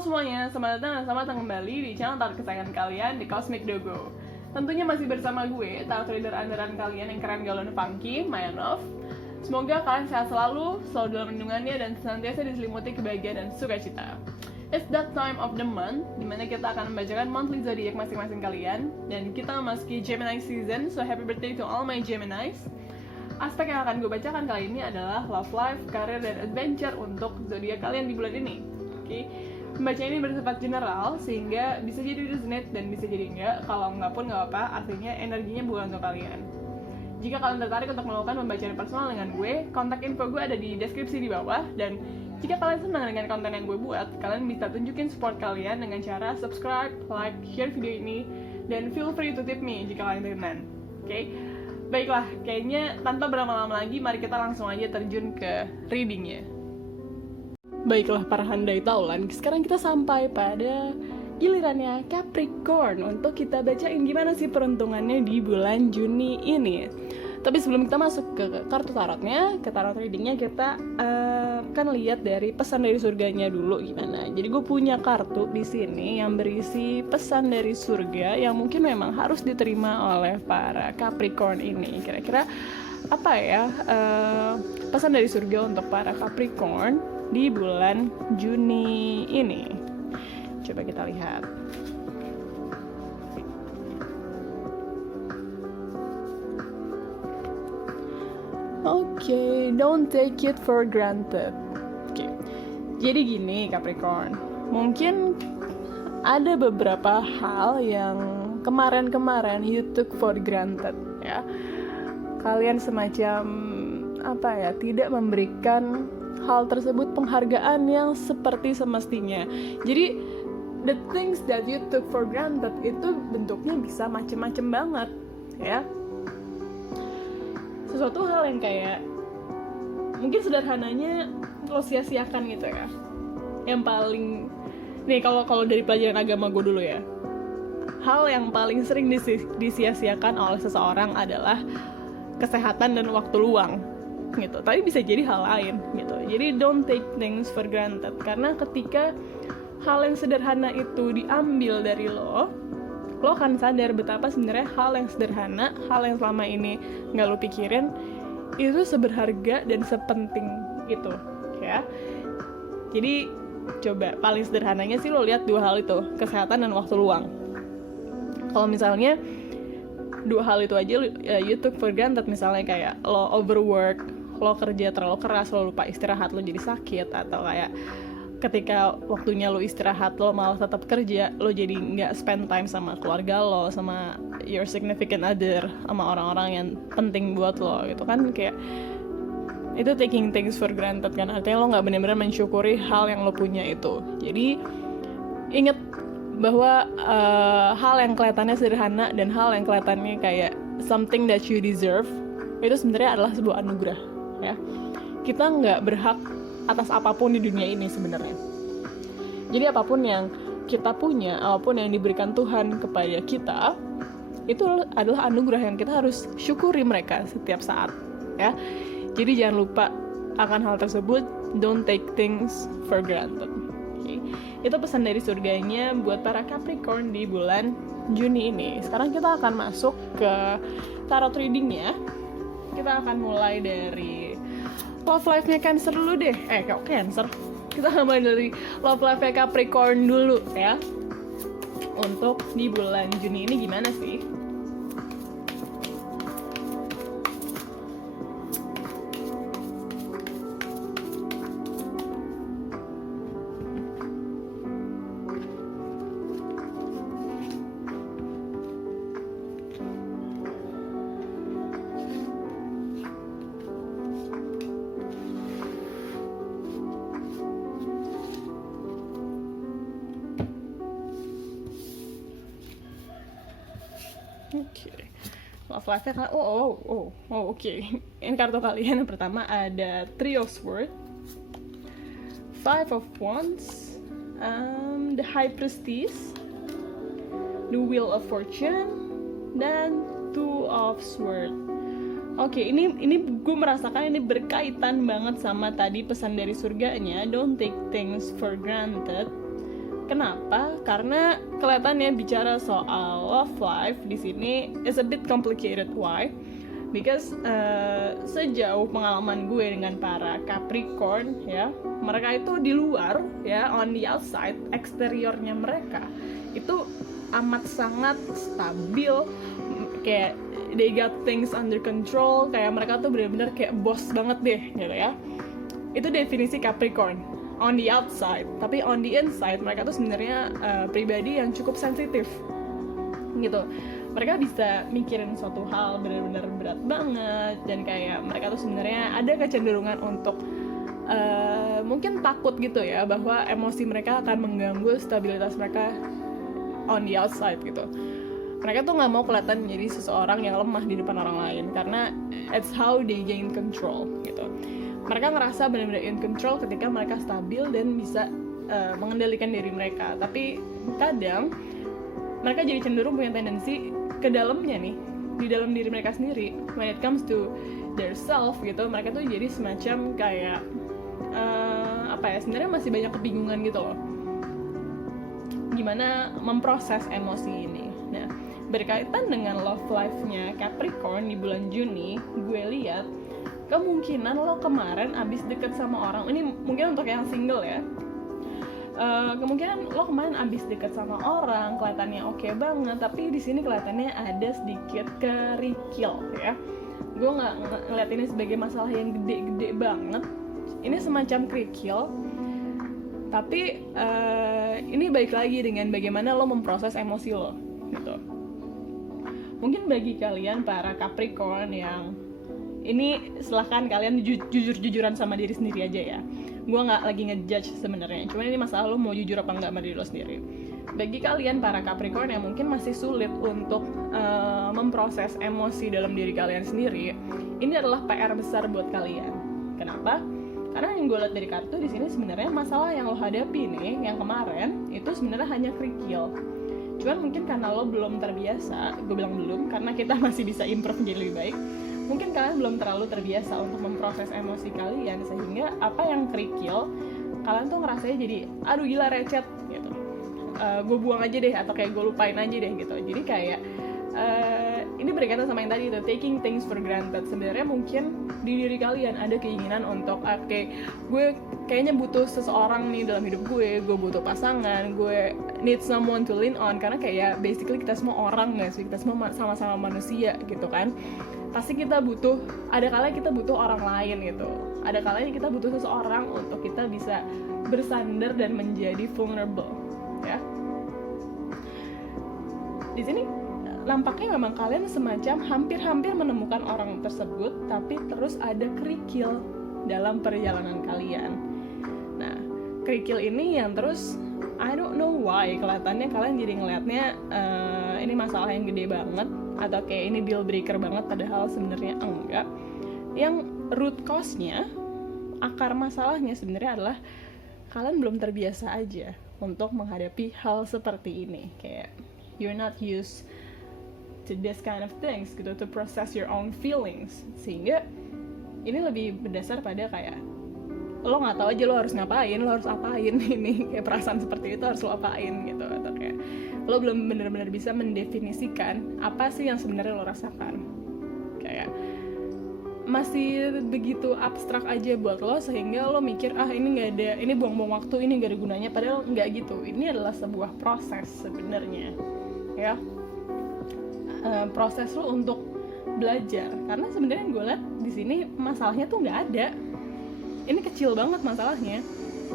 Halo semuanya, selamat datang dan selamat datang kembali di channel tarot kesayangan kalian di Cosmic Dogo. Tentunya masih bersama gue, tarot reader andalan kalian yang keren, galau, dan funky, Mayanov. Semoga kalian sehat selalu dalam lindungannya, dan senantiasa diselimuti kebahagiaan dan sukacita. It's that time of the month, dimana kita akan membacakan monthly zodiac masing-masing kalian. Dan kita memasuki Gemini season, so happy birthday to all my Geminis. Aspek yang akan gue bacakan kali ini adalah love life, karir, dan adventure untuk zodiak kalian di bulan ini. Oke. Pembacaan ini bersifat general, sehingga bisa jadi resonate dan bisa jadi enggak. Kalau enggak pun enggak apa, artinya energinya bukan untuk kalian. Jika kalian tertarik untuk melakukan pembacaan personal dengan gue, kontak info gue ada di deskripsi di bawah. Dan jika kalian senang dengan konten yang gue buat, kalian bisa tunjukin support kalian dengan cara subscribe, like, share video ini, dan feel free to tip me jika kalian berkenan. Oke? Baiklah, kayaknya tanpa berlama-lama lagi, mari kita langsung aja terjun ke readingnya. Baiklah para handai taulan, sekarang kita sampai pada gilirannya Capricorn untuk kita bacain gimana sih peruntungannya di bulan Juni ini. Tapi sebelum kita masuk ke kartu tarotnya, ke tarot readingnya, kita akan lihat dari pesan dari surganya dulu gimana. Jadi gue punya kartu di sini yang berisi pesan dari surga yang mungkin memang harus diterima oleh para Capricorn ini. Kira-kira apa ya pesan dari surga untuk para Capricorn di bulan Juni ini? Coba kita lihat. Oke, don't take it for granted. Oke. Jadi gini Capricorn, mungkin ada beberapa hal yang kemarin-kemarin you took for granted ya. Kalian semacam tidak memberikan hal tersebut penghargaan yang seperti semestinya. Jadi the things that you took for granted itu bentuknya bisa macem-macem banget ya. Sesuatu hal yang kayak mungkin sederhananya lo sia-siakan gitu ya. Yang paling nih, kalau dari pelajaran agama gue dulu ya, hal yang paling sering disia-siakan oleh seseorang adalah kesehatan dan waktu luang gitu. Tapi bisa jadi hal lain gitu. Jadi don't take things for granted, karena ketika hal yang sederhana itu diambil dari lo akan sadar betapa sebenarnya hal yang sederhana, hal yang selama ini nggak lo pikirin itu seberharga dan sepenting itu ya. Jadi coba paling sederhananya sih lo lihat dua hal itu, kesehatan dan waktu luang. Kalau misalnya dua hal itu aja you took for granted, misalnya kayak lo overwork, lo kerja terlalu keras, lo lupa istirahat, lo jadi sakit, atau kayak ketika waktunya lo istirahat lo malah tetap kerja, lo jadi nggak spend time sama keluarga lo, sama your significant other, sama orang-orang yang penting buat lo gitu kan. Kayak itu taking things for granted kan, artinya lo nggak benar-benar mensyukuri hal yang lo punya itu. Jadi ingat bahwa hal yang kelihatannya sederhana dan hal yang kelihatannya kayak something that you deserve itu sebenarnya adalah sebuah anugerah ya. Kita nggak berhak atas apapun di dunia ini sebenarnya. Jadi apapun yang kita punya, apapun yang diberikan Tuhan kepada kita, itu adalah anugerah yang kita harus syukuri mereka setiap saat ya. Jadi jangan lupa akan hal tersebut, don't take things for granted. Okay. Itu pesan dari surganya buat para Capricorn di bulan Juni ini. Sekarang kita akan masuk ke tarot readingnya. Kita akan mulai dari love life-nya Cancer dulu deh. Kok Cancer? Kita akan mulai dari love life-nya Capricorn dulu ya. Untuk di bulan Juni ini gimana sih? Oke, love life-nya kan, oke. Ini kartu kalian yang pertama ada Three of Swords, Five of Wands, the High Priestess, the Wheel of Fortune, dan Two of Swords. Oke, ini gue merasakan ini berkaitan banget sama tadi pesan dari surganya, don't take things for granted. Kenapa? Karena kelihatannya bicara soal love life di sini is a bit complicated. Why? Because sejauh pengalaman gue dengan para Capricorn ya, mereka itu di luar ya, on the outside, eksteriornya mereka itu amat sangat stabil, kayak they got things under control, kayak mereka tuh benar-benar kayak boss banget deh gitu ya. Itu definisi Capricorn on the outside, tapi on the inside mereka tuh sebenarnya pribadi yang cukup sensitif gitu. Mereka bisa mikirin suatu hal benar-benar berat banget, dan kayak mereka tuh sebenarnya ada kecenderungan untuk mungkin takut gitu ya, bahwa emosi mereka akan mengganggu stabilitas mereka on the outside gitu. Mereka tuh nggak mau kelihatan menjadi seseorang yang lemah di depan orang lain, karena it's how they gain control gitu. Mereka ngerasa benar-benar in control ketika mereka stabil dan bisa mengendalikan diri mereka. Tapi kadang mereka jadi cenderung punya tendensi ke dalamnya nih, di dalam diri mereka sendiri, when it comes to their self gitu, mereka tuh jadi semacam kayak sebenarnya masih banyak kebingungan gitu loh, gimana memproses emosi ini. Nah, berkaitan dengan love life-nya Capricorn di bulan Juni, gue lihat kemungkinan lo kemarin abis deket sama orang, ini mungkin untuk yang single ya, kemungkinan lo kemarin abis deket sama orang, kelihatannya oke banget, tapi di sini kelihatannya ada sedikit kerikil ya. Gue nggak ngeliat ini sebagai masalah yang gede-gede banget, ini semacam kerikil, tapi ini balik lagi dengan bagaimana lo memproses emosi lo gitu. Mungkin bagi kalian para Capricorn yang ini, silahkan kalian jujur-jujuran sama diri sendiri aja ya. Gue nggak lagi ngejudge sebenarnya, cuman ini masalah lo mau jujur apa nggak sama diri lo sendiri. Bagi kalian para Capricorn yang mungkin masih sulit untuk memproses emosi dalam diri kalian sendiri, ini adalah PR besar buat kalian. Kenapa? Karena yang gue lihat dari kartu di sini sebenarnya masalah yang lo hadapi nih, yang kemarin itu sebenarnya hanya kerikil. Cuman mungkin karena lo belum terbiasa, gue bilang belum, karena kita masih bisa improve menjadi lebih baik. Mungkin kalian belum terlalu terbiasa untuk memproses emosi kalian, sehingga apa yang kerikil kalian tuh ngerasanya jadi aduh gila recet gitu, gue buang aja deh, atau kayak gue lupain aja deh gitu. Jadi kayak ini berkaitan sama yang tadi itu, taking things for granted. Sebenarnya mungkin di diri kalian ada keinginan untuk oke, gue kayaknya butuh seseorang nih dalam hidup gue butuh pasangan, gue need someone to lean on, karena kayak basically kita semua orang nggak sih, kita semua sama-sama manusia gitu kan. Pasti kita butuh, ada kalanya kita butuh orang lain gitu, ada kalanya kita butuh seseorang untuk kita bisa bersandar dan menjadi vulnerable ya. Di sini nampaknya memang kalian semacam hampir-hampir menemukan orang tersebut, tapi terus ada kerikil dalam perjalanan kalian. Nah, kerikil ini yang terus I don't know why kelihatannya kalian jadi ngelihatnya ini masalah yang gede banget, atau kayak ini deal breaker banget, padahal sebenarnya enggak. Yang root cause-nya, akar masalahnya sebenarnya adalah kalian belum terbiasa aja untuk menghadapi hal seperti ini. Kayak you're not used to this kind of things gitu, to process your own feelings. Sehingga ini lebih berdasar pada kayak lo nggak tahu aja lo harus ngapain, lo harus apain ini, kayak perasaan seperti itu harus lo apain gitu, atau kayak lo belum benar-benar bisa mendefinisikan apa sih yang sebenarnya lo rasakan. Kayak masih begitu abstrak aja buat lo, sehingga lo mikir ini nggak ada, ini buang-buang waktu, ini nggak ada gunanya, padahal nggak gitu. Ini adalah sebuah proses sebenarnya ya, proses lo untuk belajar. Karena sebenarnya gue lihat di sini masalahnya tuh nggak ada, ini kecil banget masalahnya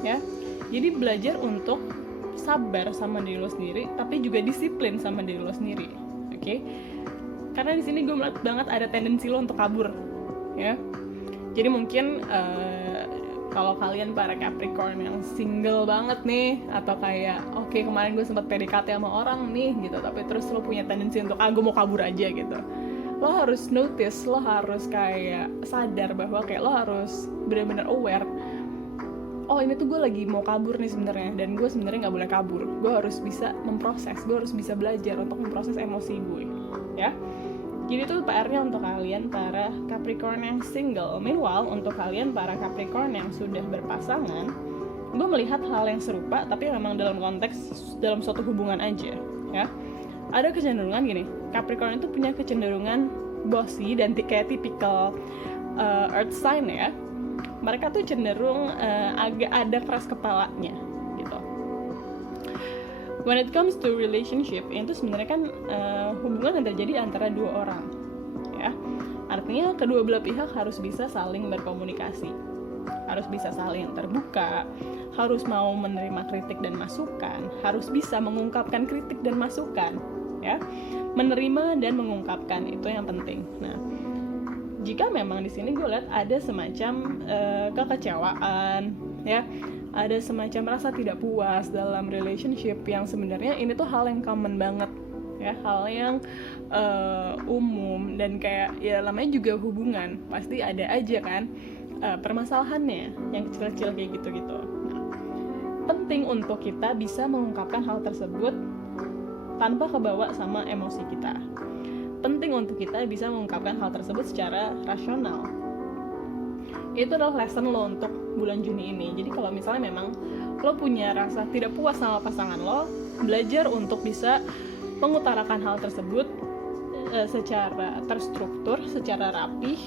ya. Jadi belajar untuk sabar sama diri lo sendiri, tapi juga disiplin sama diri lo sendiri, oke? Karena di sini gue melihat banget ada tendensi lo untuk kabur, ya. Jadi mungkin kalau kalian para Capricorn yang single banget nih, atau kayak oke, kemarin gue sempat PDKT sama orang nih gitu, tapi terus lo punya tendensi untuk gue mau kabur aja gitu, lo harus notice, lo harus kayak sadar bahwa kayak lo harus benar-benar aware, oh ini tuh gue lagi mau kabur nih sebenarnya, dan gue sebenarnya nggak boleh kabur. Gue harus bisa memproses, gue harus bisa belajar untuk memproses emosi gue, ya. Jadi itu PR-nya untuk kalian para Capricorn yang single. Meanwhile, untuk kalian para Capricorn yang sudah berpasangan, gue melihat hal yang serupa tapi memang dalam konteks dalam suatu hubungan aja ya. Ada kecenderungan gini, Capricorn itu punya kecenderungan bossy dan kayak tipikal earth sign ya. Mereka tuh cenderung agak ada keras kepalanya gitu. When it comes to relationship, itu sebenarnya kan hubungan yang terjadi antara dua orang ya. Artinya kedua belah pihak harus bisa saling berkomunikasi, harus bisa saling terbuka, harus mau menerima kritik dan masukan, harus bisa mengungkapkan kritik dan masukan ya. Menerima dan mengungkapkan itu yang penting. Nah, jika memang di sini gue lihat ada semacam kekecewaan ya, ada semacam rasa tidak puas dalam relationship yang sebenarnya ini tuh hal yang common banget ya, hal yang umum dan kayak ya namanya juga hubungan pasti ada aja kan permasalahannya yang kecil-kecil kayak gitu-gitu. Nah, penting untuk kita bisa mengungkapkan hal tersebut tanpa kebawa sama emosi kita. Penting untuk kita bisa mengungkapkan hal tersebut secara rasional. Itu adalah lesson lo untuk bulan Juni ini. Jadi kalau misalnya memang lo punya rasa tidak puas sama pasangan lo, belajar untuk bisa mengutarakan hal tersebut secara terstruktur, secara rapih,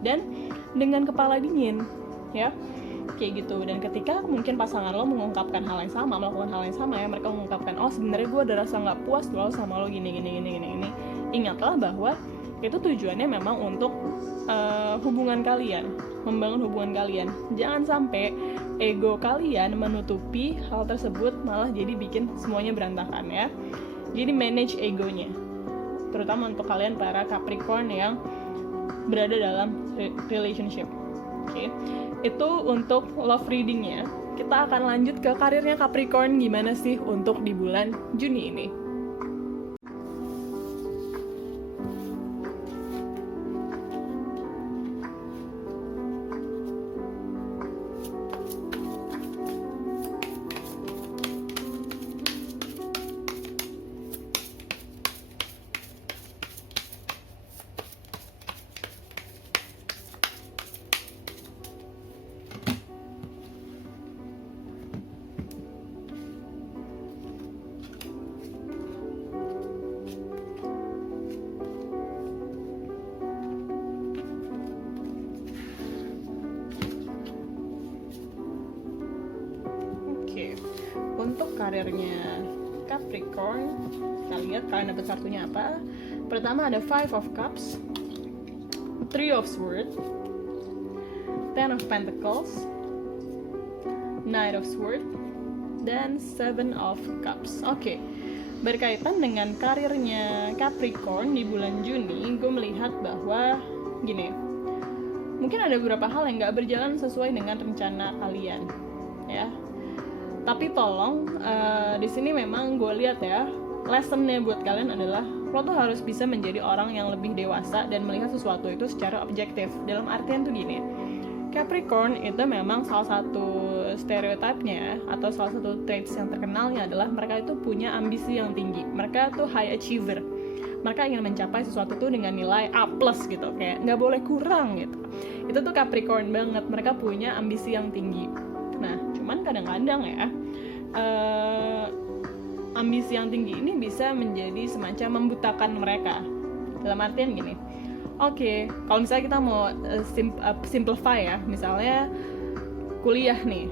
dan dengan kepala dingin ya, kayak gitu. Dan ketika mungkin pasangan lo mengungkapkan hal yang sama, melakukan hal yang sama ya, mereka mengungkapkan, oh sebenarnya gue ada rasa nggak puas lo sama lo gini, ingatlah bahwa itu tujuannya memang untuk hubungan kalian, membangun hubungan kalian. Jangan sampai ego kalian menutupi hal tersebut, malah jadi bikin semuanya berantakan ya. Jadi manage egonya, terutama untuk kalian para Capricorn yang berada dalam relationship. Oke. Itu untuk love readingnya. Kita akan lanjut ke karirnya Capricorn gimana sih untuk di bulan Juni ini. Untuk karirnya Capricorn, kita lihat kalian dapat kartunya apa. Pertama ada Five of Cups, Three of Swords, Ten of Pentacles, Knight of Swords, dan Seven of Cups. Oke. Berkaitan dengan karirnya Capricorn di bulan Juni, gue melihat bahwa gini, mungkin ada beberapa hal yang gak berjalan sesuai dengan rencana kalian ya. Tapi tolong di sini memang gue lihat ya, lessonnya buat kalian adalah lo tuh harus bisa menjadi orang yang lebih dewasa dan melihat sesuatu itu secara objektif. Dalam artian tuh gini, Capricorn itu memang salah satu stereotipnya atau salah satu traits yang terkenalnya adalah mereka itu punya ambisi yang tinggi. Mereka tuh high achiever. Mereka ingin mencapai sesuatu tuh dengan nilai A+ gitu, kayak nggak boleh kurang gitu. Itu tuh Capricorn banget. Mereka punya ambisi yang tinggi. Nah, cuman kadang-kadang ya ambisi yang tinggi ini bisa menjadi semacam membutakan mereka. Dalam artian gini, oke, kalau misalnya kita mau simplify ya, misalnya kuliah nih,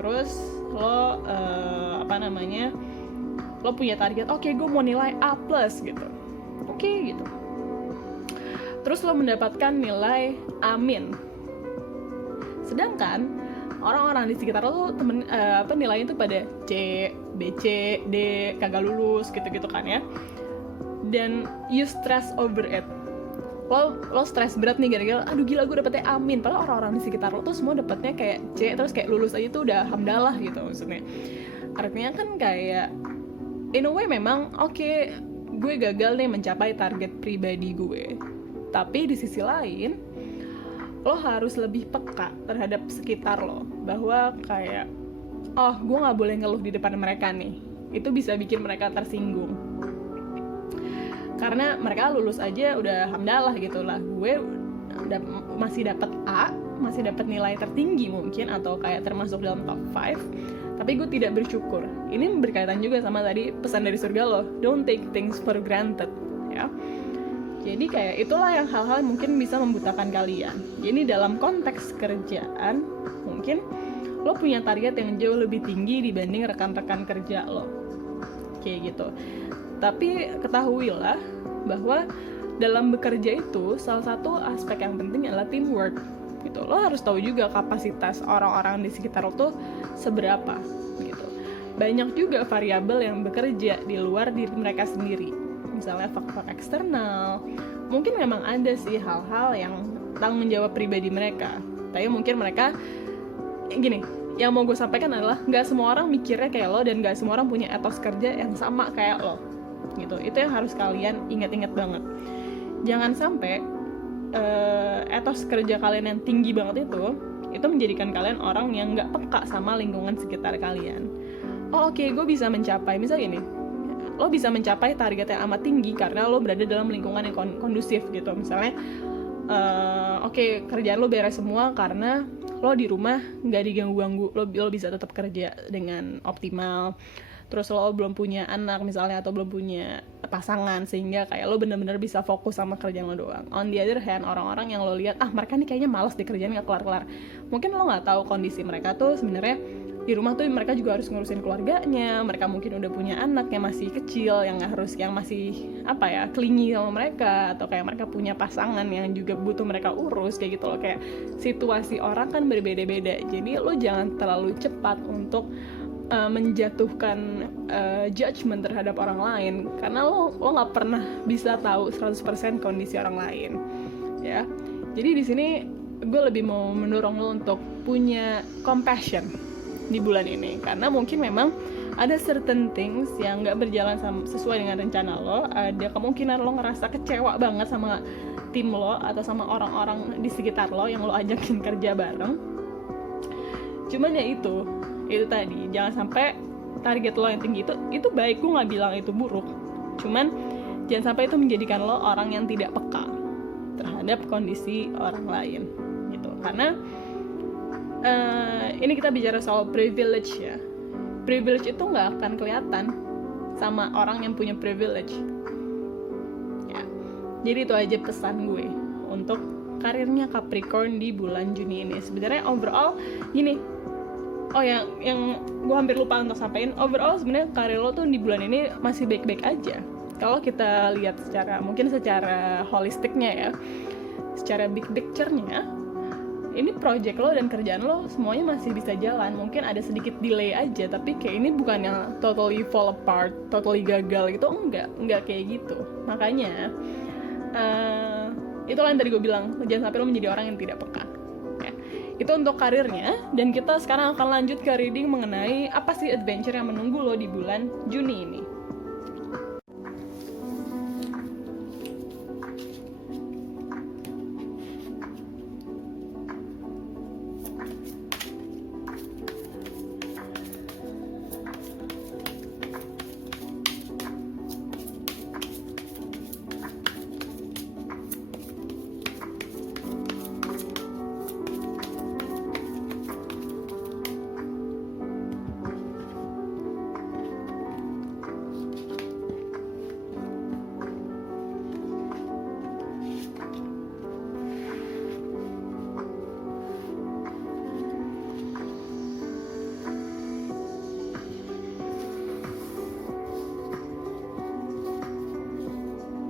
terus lo lo punya target, oke, gue mau nilai A+ gitu, oke gitu. Terus lo mendapatkan nilai A-, sedangkan orang-orang di sekitar lo tuh nilainya tuh pada C, B, C, D, kagak lulus gitu-gitu kan ya. Dan you stress over it. Lo stres berat nih gara-gara aduh gila gue dapetnya A-, padahal orang-orang di sekitar lo tuh semua dapetnya kayak C, terus kayak lulus aja tuh udah hamdalah gitu maksudnya. Artinya kan kayak in a way memang oke, gue gagal nih mencapai target pribadi gue. Tapi di sisi lain lo harus lebih peka terhadap sekitar lo, bahwa kayak oh gue nggak boleh ngeluh di depan mereka nih, itu bisa bikin mereka tersinggung karena mereka lulus aja udah hamdalah gitu lah, gue masih dapat A, masih dapat nilai tertinggi mungkin, atau kayak termasuk dalam top 5, tapi gue tidak bersyukur. Ini berkaitan juga sama tadi pesan dari surga lo, don't take things for granted, ya. Jadi kayak itulah yang hal-hal mungkin bisa membutakan kalian. Jadi dalam konteks kerjaan, mungkin lo punya target yang jauh lebih tinggi dibanding rekan-rekan kerja lo, kayak gitu. Tapi ketahuilah bahwa dalam bekerja itu salah satu aspek yang penting adalah teamwork, gitu. Lo harus tahu juga kapasitas orang-orang di sekitar lo tuh seberapa, gitu. Banyak juga variabel yang bekerja di luar diri mereka sendiri, misalnya faktor eksternal. Mungkin memang ada sih hal-hal yang tanggung jawab pribadi mereka, tapi mungkin mereka gini, yang mau gue sampaikan adalah nggak semua orang mikirnya kayak lo, dan nggak semua orang punya etos kerja yang sama kayak lo, gitu. Itu yang harus kalian ingat-ingat banget. Jangan sampai etos kerja kalian yang tinggi banget itu menjadikan kalian orang yang nggak peka sama lingkungan sekitar kalian. Oke, gue bisa mencapai, misalnya gini, lo bisa mencapai target yang amat tinggi karena lo berada dalam lingkungan yang kondusif, gitu. Misalnya kerjaan lo beres semua karena lo di rumah nggak diganggu-ganggu, lo bisa tetap kerja dengan optimal. Terus lo belum punya anak misalnya, atau belum punya pasangan, sehingga kayak lo benar-benar bisa fokus sama kerjaan lo doang. On the other hand, orang-orang yang lo lihat, mereka nih kayaknya malas di kerjaan, nggak kelar-kelar. Mungkin lo nggak tahu kondisi mereka tuh sebenarnya di rumah tuh mereka juga harus ngurusin keluarganya. Mereka mungkin udah punya anak yang masih kecil, yang masih clingy sama mereka, atau kayak mereka punya pasangan yang juga butuh mereka urus, kayak gitu loh. Kayak situasi orang kan berbeda-beda. Jadi lo jangan terlalu cepat untuk menjatuhkan judgment terhadap orang lain, karena lo nggak pernah bisa tahu 100% kondisi orang lain, ya. Jadi di sini gue lebih mau mendorong lo untuk punya compassion di bulan ini, karena mungkin memang ada certain things yang nggak berjalan sesuai dengan rencana lo. Ada kemungkinan lo ngerasa kecewa banget sama tim lo atau sama orang-orang di sekitar lo yang lo ajakin kerja bareng. Cuman ya itu tadi, jangan sampai target lo yang tinggi itu baik, gue nggak bilang itu buruk, cuman jangan sampai itu menjadikan lo orang yang tidak peka terhadap kondisi orang lain, gitu. Karena ini kita bicara soal privilege, ya. Privilege itu nggak akan kelihatan sama orang yang punya privilege, ya. Jadi itu aja pesan gue untuk karirnya Capricorn di bulan Juni ini. Sebenarnya overall gini, yang gue hampir lupa untuk sampaikan, overall sebenarnya karir lo tuh di bulan ini masih baik-baik aja. Kalau kita lihat secara holistiknya, ya, secara big picture-nya, ini project lo dan kerjaan lo semuanya masih bisa jalan. Mungkin ada sedikit delay aja, tapi kayak ini bukan yang totally fall apart, totally gagal gitu, enggak kayak gitu. Makanya itulah yang tadi gue bilang, jangan sampai lo menjadi orang yang tidak peka. Itu untuk karirnya, dan kita sekarang akan lanjut ke reading mengenai apa sih adventure yang menunggu lo di bulan Juni ini.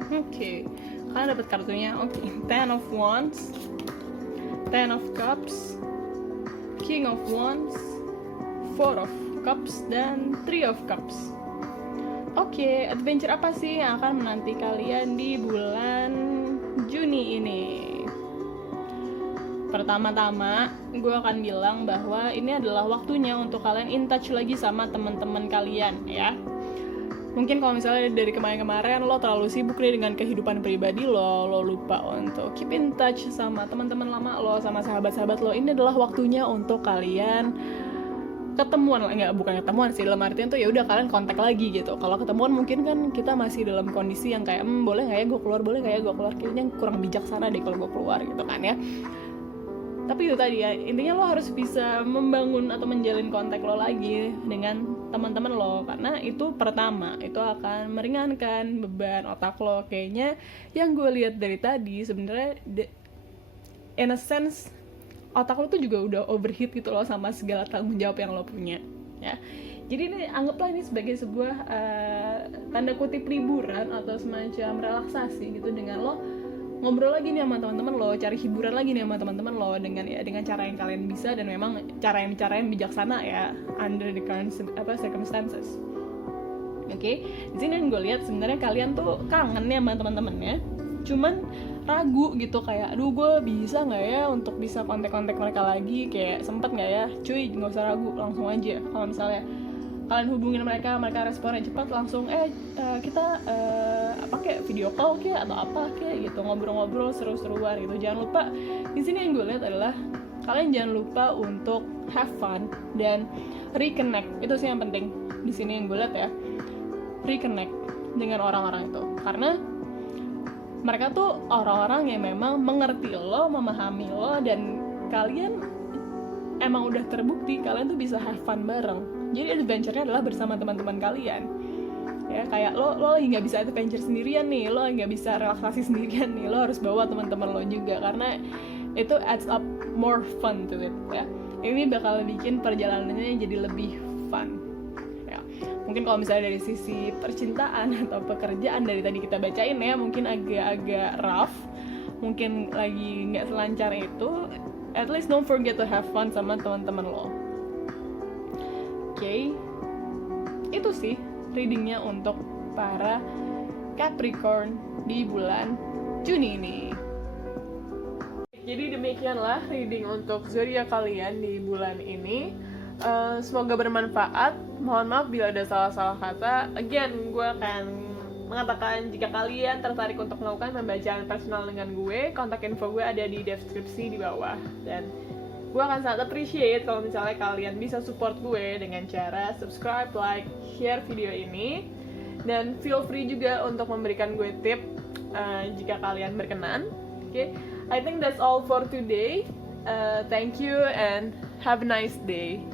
Oke, kalian dapat kartunya. Oke, Ten of Wands, Ten of Cups, King of Wands, Four of Cups, dan Three of Cups. Oke, adventure apa sih yang akan menanti kalian di bulan Juni ini? Pertama-tama, gue akan bilang bahwa ini adalah waktunya untuk kalian in touch lagi sama teman-teman kalian, ya. Mungkin kalau misalnya dari kemarin-kemarin lo terlalu sibuk nih dengan kehidupan pribadi lo lupa untuk keep in touch sama teman-teman lama lo, sama sahabat-sahabat lo. Ini adalah waktunya untuk kalian ketemuan, bukan ketemuan sih, dalam artian tuh ya udah kalian kontak lagi gitu. Kalau ketemuan mungkin kan kita masih dalam kondisi yang kayak boleh nggak ya gue keluar, kayaknya kurang bijaksana deh kalau gue keluar gitu kan ya. Tapi itu tadi ya, intinya lo harus bisa membangun atau menjalin kontak lo lagi dengan teman-teman lo, karena itu pertama itu akan meringankan beban otak lo. Kayaknya yang gue lihat dari tadi sebenarnya in a sense otak lo tuh juga udah overheat gitu loh sama segala tanggung jawab yang lo punya ya. Jadi ini anggaplah ini sebagai sebuah tanda kutip liburan atau semacam relaksasi gitu, dengan lo ngobrol lagi nih sama teman-teman lo, cari hiburan lagi nih sama teman-teman lo dengan cara yang kalian bisa, dan memang cara yang bijaksana ya under the current circumstances. Oke, di sini yang gue lihat sebenarnya kalian tuh kangen nih sama teman-temannya, cuman ragu gitu kayak aduh gue bisa nggak ya untuk bisa kontak-kontak mereka lagi, kayak sempet nggak ya? Cuy, nggak usah ragu, langsung aja. Kalau misalnya kalian hubungin mereka responnya cepat, langsung kita pakai video call kayak atau apa kayak gitu, ngobrol-ngobrol seru-seruan gitu. Jangan lupa, di sini yang gue lihat adalah kalian jangan lupa untuk have fun dan reconnect. Itu sih yang penting di sini yang gue lihat ya, reconnect dengan orang-orang itu, karena mereka tuh orang-orang yang memang mengerti lo, memahami lo, dan kalian emang udah terbukti kalian tuh bisa have fun bareng. Jadi adventure-nya adalah bersama teman-teman kalian. Ya kayak lo lagi nggak bisa adventure sendirian nih, lo nggak bisa relaksasi sendirian nih, lo harus bawa teman-teman lo juga, karena itu adds up more fun to it ya. Ini bakal bikin perjalanannya jadi lebih fun. Ya. Mungkin kalau misalnya dari sisi percintaan atau pekerjaan dari tadi kita bacain ya, mungkin agak-agak rough, mungkin lagi nggak selancar itu. At least don't forget to have fun sama teman-teman lo. Oke, itu sih readingnya untuk para Capricorn di bulan Juni ini. Jadi demikianlah reading untuk zodiak kalian di bulan ini. Semoga bermanfaat. Mohon maaf bila ada salah-salah kata. Again, gue akan mengatakan jika kalian tertarik untuk melakukan pembacaan personal dengan gue, kontak info gue ada di deskripsi di bawah. Dan gue akan sangat appreciate kalau misalnya kalian bisa support gue dengan cara subscribe, like, share video ini, dan feel free juga untuk memberikan gue tip jika kalian berkenan. Okay, I think that's all for today. Thank you and have a nice day.